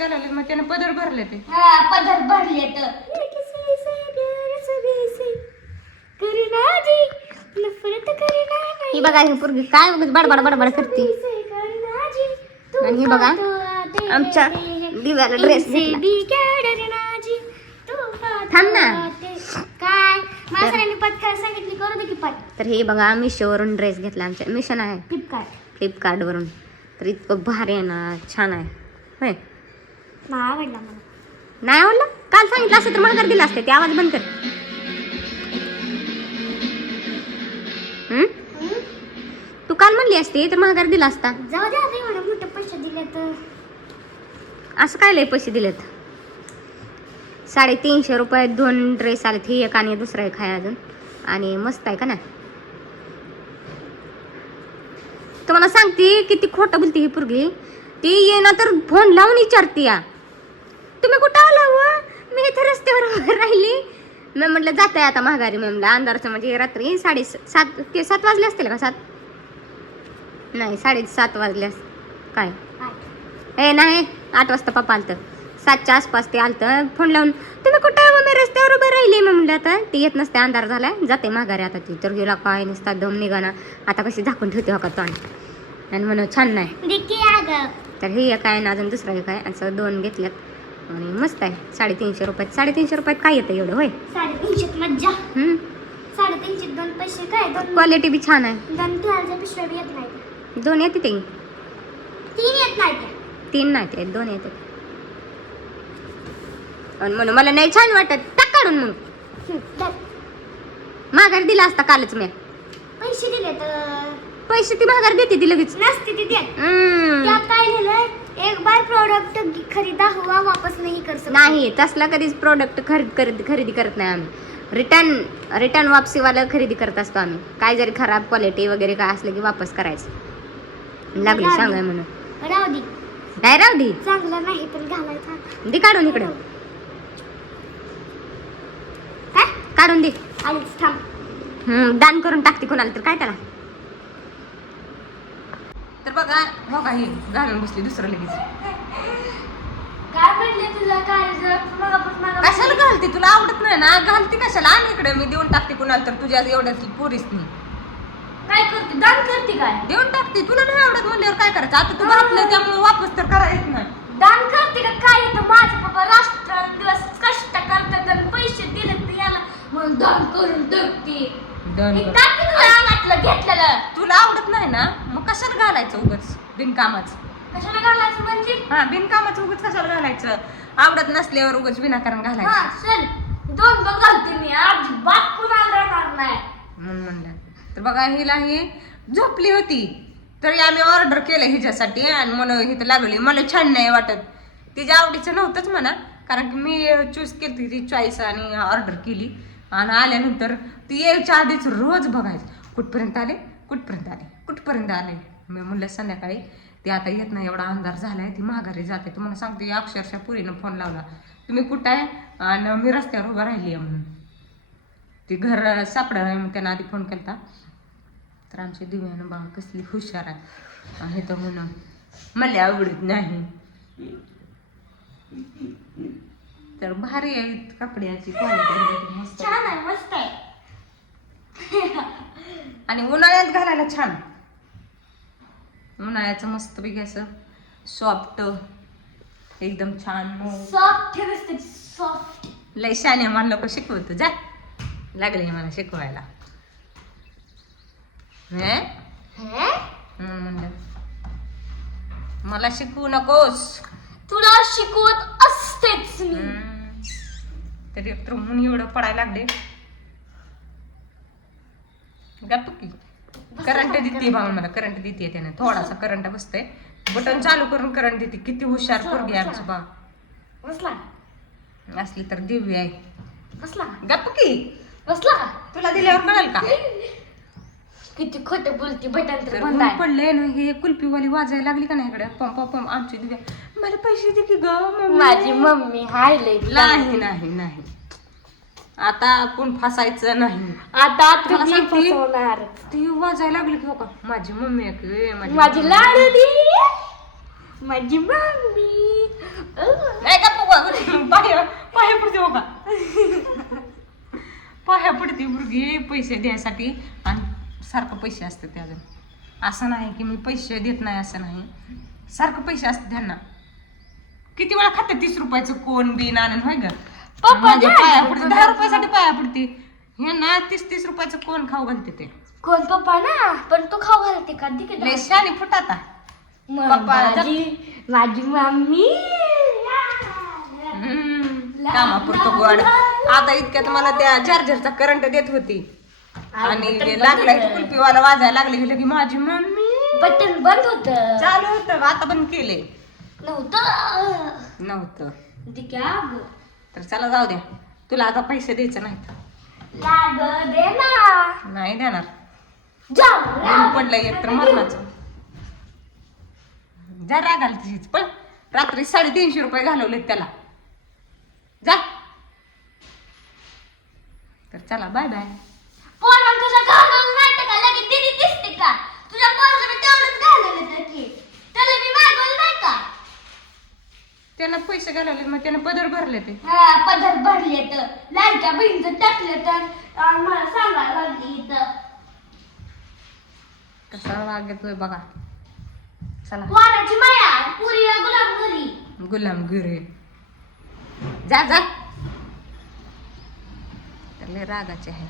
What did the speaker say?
घालायला मग त्यानं पदर भरले ते. पदर भरले तर ही बघा ही पोरगी काय बडबड बडबड करते. आणि ही बघा आमच्या दिव्याला ड्रेस थांब ना काय माझ्याने पत्कार सांगितली करू दे की पट. तर हे बघा मिशोवरून ड्रेस घेतला. आमच्या मिशो आहे फ्लिपकार्ट वरून. तर इतकं भारी आहे ना, छान आहे होय. नाही आवडला मला. नाही आवडला? काल सांगितलं असतं तर मला दिला असते. ते आवाज बंद कर. तू काल म्हणली असते तर महागार दिला असता. जाऊ दे आता एवढे मोठे पैसे दिले तर. असं काय लय पैसे दिलेत. 350 रुपयात 2 ड्रेस आलेत. ही एक आणि दुसरा एक आहे अजून. आणि मस्त आहे का ना. तुम्हाला सांगते किती खोटं बोलते ही पोरगी. ती ये ना तर फोन लावून विचारते या तुम्ही कुठं आला व. मी इथे रस्त्यावर उभं राहिली. मी म्हटलं जात आहे आता महागारी. मी म्हटलं अंधारचं म्हणजे रात्री 7:30 वाजले असतील का? 7 नाही 7:30 वाजले काय ए नाही 8 वाजता पप्पा आलतं. 7च्या आसपास ते आलतं. फोन लावून तुम्ही कुठं आहे? मी रस्त्यावर उभं राहिली. मी म्हटलं आता ती येत नसते, अंधार झालाय, जाते माघारी आता. ती तर गेला काय नसता दम निघाना. आता कशी झाकून ठेवते हो का तोंड. आणि म्हणून छान नाही. तर हे एक आहे ना अजून दुसरा एक आहे. असं 2 घेतल्यात आणि मस्त आहे. 350 रुपयात. 350 रुपयात काय येतं एवढं होय. 350 मज्जा. 350 2 पैसे काय. क्वालिटी बी छान आहे. 2 ठेवायच्या पिशव्या बी येत नाही. 2 येते ते. 3 येत नाही. 3 नाही ते 2 येते. आणि म्हणून मला नाही छान वाटत. टाक काढून मग. माघार दिला असता कालच मी. पैसे दिले तर पैसे ती माघार देते ती लगेच नसते ती देत. काय झालं एक बार प्रोडक्ट खरीदा हुआ वापस नहीं कर सकते. नाही तसला कधीच प्रोडक्ट खरेदी करत नाही आम्ही. रिटर्न वापसीवाला खरेदी करत असतो आम्ही. काय जरी खराब क्वालिटी वगैरे काय असलं की वापस करायचं. लागली सांगाय म्हणून. राहू दे काय राहू दे. चांगलं नाही पण घालायचं. दे काढून इकडं. काय काढून दे. आलीच थांब. दान करून टाकते कोणाला तर काय त्याला. तर बघा हो का हे घालून बसली दुसरं लगेच. काय म्हणले तुला काय कशाला घालते? तुला आवडत नाही ना घालते कशाला. आण इकडे मी देऊन टाकते कुणाला तर. तुझ्या एवढ्या पोरीस नाही काय करते. दान करते काय. देऊन टाकते. तुला नाही आवडत म्हणल्यावर काय करायचं. आता तू घातलंय त्यामुळे वापस तर करायचं नाही. दान करते का काय. येतं माझं पप्पा राष्ट्रदिवस कष्ट करतात आणि पैसे दिले तर याला म्हणून दान करून टाकते. घेतलेलं तुला आवडत नाही ना मग कशाला घालायचं उगाच बिनकामाच. कशाला घालायचं म्हणजे. हा बिनकामाचं उगाच कशाला घालायचं. आवडत नसल्यावर उगाच विनाकारण घालायचं. चल 2 घालते मी. अजिबात कुणाला राहणार नाही म्हणून म्हणलं. तर बघा हिला ही झोपली होती तरी आम्ही ऑर्डर केलं हिच्यासाठी. आणि म्हणून इथं लागली. मला छान नाही वाटत. तिच्या आवडीचं नव्हतंच म्हणा. कारण की मी चूज केली ती चॉईस आणि ऑर्डर केली. आणि आल्यानंतर ती यायच्या आधीच रोज बघायचं कुठपर्यंत आले कुठपर्यंत आले. मी म्हणलं संध्याकाळी ते आता येत नाही एवढा अंधार झालाय. ती माघारी जाते. तुम्हाला सांगते अक्षरशः पुरीनं फोन लावला तुम्ही कुठं आहे. आणि मी रस्त्यावर उभा राहिली आहे म्हणून. ती घर सापडा त्यांना आधी फोन केला. तर आमच्या दिव्यानं बा कसली हुशार आहे तर म्हणून मला आवडत नाही. तर भारी आहे कपड्याची क्वालिटी मस्त छान आहे मस्त आहे. आणि उन्हाळ्यात घालायला छान. उन्हाळ्याचं मस्त पैकी असं सॉफ्ट एकदम छान सॉफ्ट सॉफ्ट. लय शाने मला लोक शिकवतो. जा लागले मला शिकवायला. म्हणलं मला शिकवू नकोस. तुला शिकवत असतेच मी. तरी एकतर म्हणून एवढं पडायला लागले. गप्प की करंट देते बाबा मला. करंट देते त्याने थोडासा करंट बसतंय. बटन चालू करून करंट देते. किती हुशार पोरगी आहे आमची बा. बसला असली तर दिव्य आहे. बसला गप्प की बसला. तुला दिल्यावर कळेल का किती खोटं बोलती. बटन तर तर बंद आहे. पडले ना. हे कुल्फीवाली वाजायला लागली का नाही इकडे पम पम आमची दिव्या मला पैसे दे की ग. माझी मम्मी हाय लय. नाही आता आपण फसायचं नाही. आता मला तुम्ही सांगते, फसवणार. ती वाजायला लागली की हो का माझी मम्मी आहे की माझी लाडली माझी मम्मी नाही का पाया पडते हो का पाया पडते मुलगी पैसे द्यायसाठी आणि सारखं पैसे असते ते अजून असं नाही की मी पैसे देत नाही असं नाही सारखं पैसे असते त्यांना किती वेळा खाते 30 रुपयाचं कोण बिन आणून होय ग माझ्या पाया पडते 10 रुपयासाठी पाया पडते हे ना 30 रुपयाचं कोण खाऊ घालते ते कोण पप्पा ना पण तू खाऊ घालते का तिकडे लय शानी फुटाता पप्पा माझी मम्मी कामापुरतं गोड आता इतक्यात मला त्या चार्जरचा करंट देत होती आणि लागलाय कुल्फीवाला वाजायला लागले गेलं की माझी मम्मी बटन बंद होत चालू होतं आता बंद केले नव्हतं नव्हतं ते क्या तर चला जाऊ द्या तुला आता पैसे द्यायचं नाहीत लाग दे ना नाही देणार जाऊ ऊन पडलंय एक तर मरणाचं जा रागाल तशीच पण रात्री 350 रुपये घालवलेत त्याला जा तर चला बाय बाय पोरांना तुझ्या घालवलं नाही का लगेच दीदी दिसते का तुझ्या पोराला मी तेवढंच घालवलं तर की त्याला मी मागवलं नाही का त्यानं पैसे घालवले मग त्यानं पदर भरले ते हा पदर भरले तर लाडक्या बहिणीचं टाकलं तर आणि मला सांगायला लागली इथं कसा वागतोय बघा चला पोराची माया पुरीला गुलाब घरी गुलाम गिरे जा जा त्याला रागाचे आहे